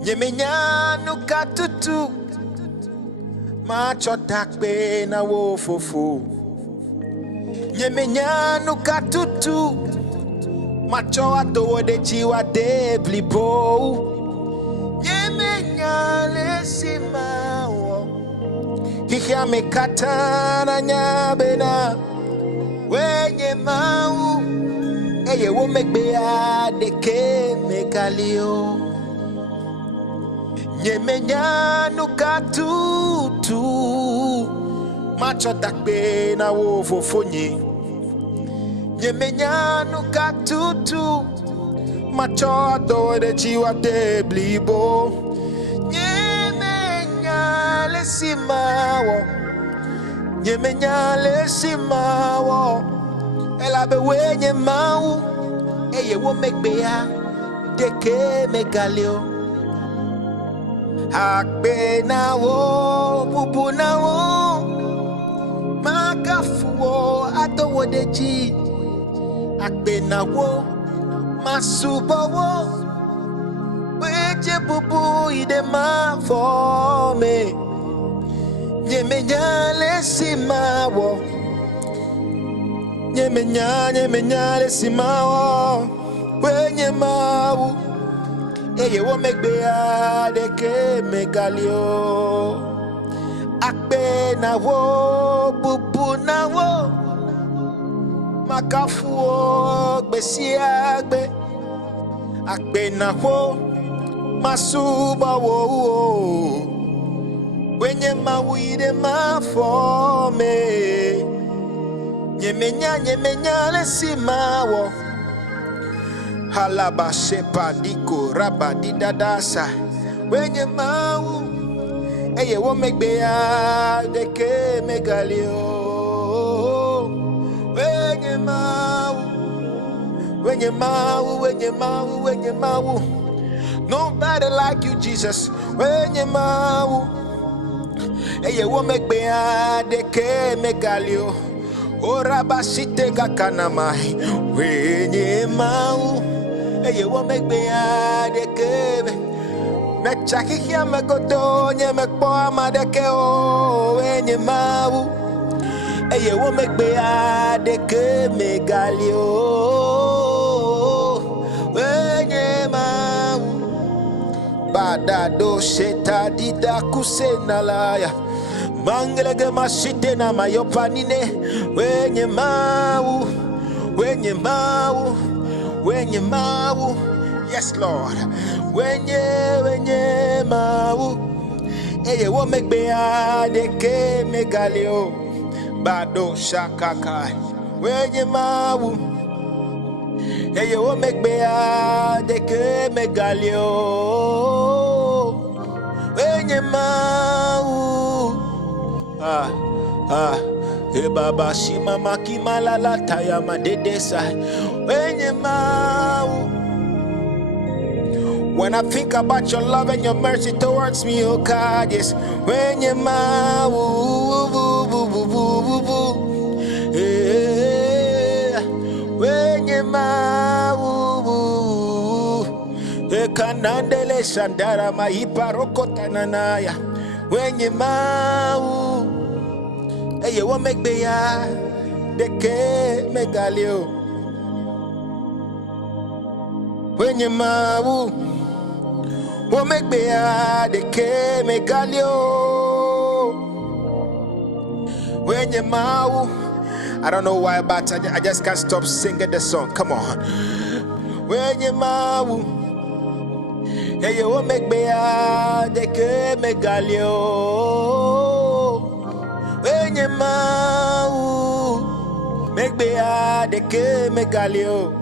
Nyemenya nuka tutu macho takbe na wo fofo. Nyemenya nuka tutu macho ato de chiwa de blibo. Nyemenya lesima wo hihia me katana nyabena wenye mau eye wo megbe adeke mekalio. Nyemenya nuka tutu macho takbe na wo fofonye. Nyemenya nuka tutu macho ato de chiwa de blibo. Nyemenya lesimawo Nyemenya lesimawo elabe wenye mau eye wo megbea deke megalio. Akbe na wo bubu na wo makafuo ato wodeji. Akbe na wo masubo wo weje bubu ide ma for me. Nyemenya lesimawo Nyemenya lesimawo wenye mau eye wo megbea deke megalio. Akbe na wo bubu na wo makafuo gbesi agbe. Akbe na wo masuba wo wenye mau ide ma for me. Nyemenya lesimawo halaba shepa diko raba didadasa wenye mau eye wo megbea deke megalio. Wenye mau nobody like you, Jesus. Wenye mau eye wo megbea deke megalio. Ora basite gakanamai wenye mau eye wo megbea deke mechakihia megodo nye mekpo amadeke o. Wenye mau eye wo megbea deke megalio. Wenye mau badado sheta dida kusenalaya mangelege masite na mayopanine. Wenye mau yes Lord. Wenye mau eye wo megbea deke megalio. Bado shakakai wenye mau eye wo megbea deke megalio. Wenye mau e baba shima makimala la taya madedesa. Wenye mau. When I think about your love and your mercy towards me, oh God, yes. Wenye mau wenye mau kanandele shandara maiparoko tananaya. Wenye mau eye wo megbea deke megalio. Wenye mau wo megbea deke megalio. Wenye mau. I don't know why, but I just can't stop singing the song. Come on. Wenye mau eye wo megbea deke megalio. Wenye mau megbea deke megalio.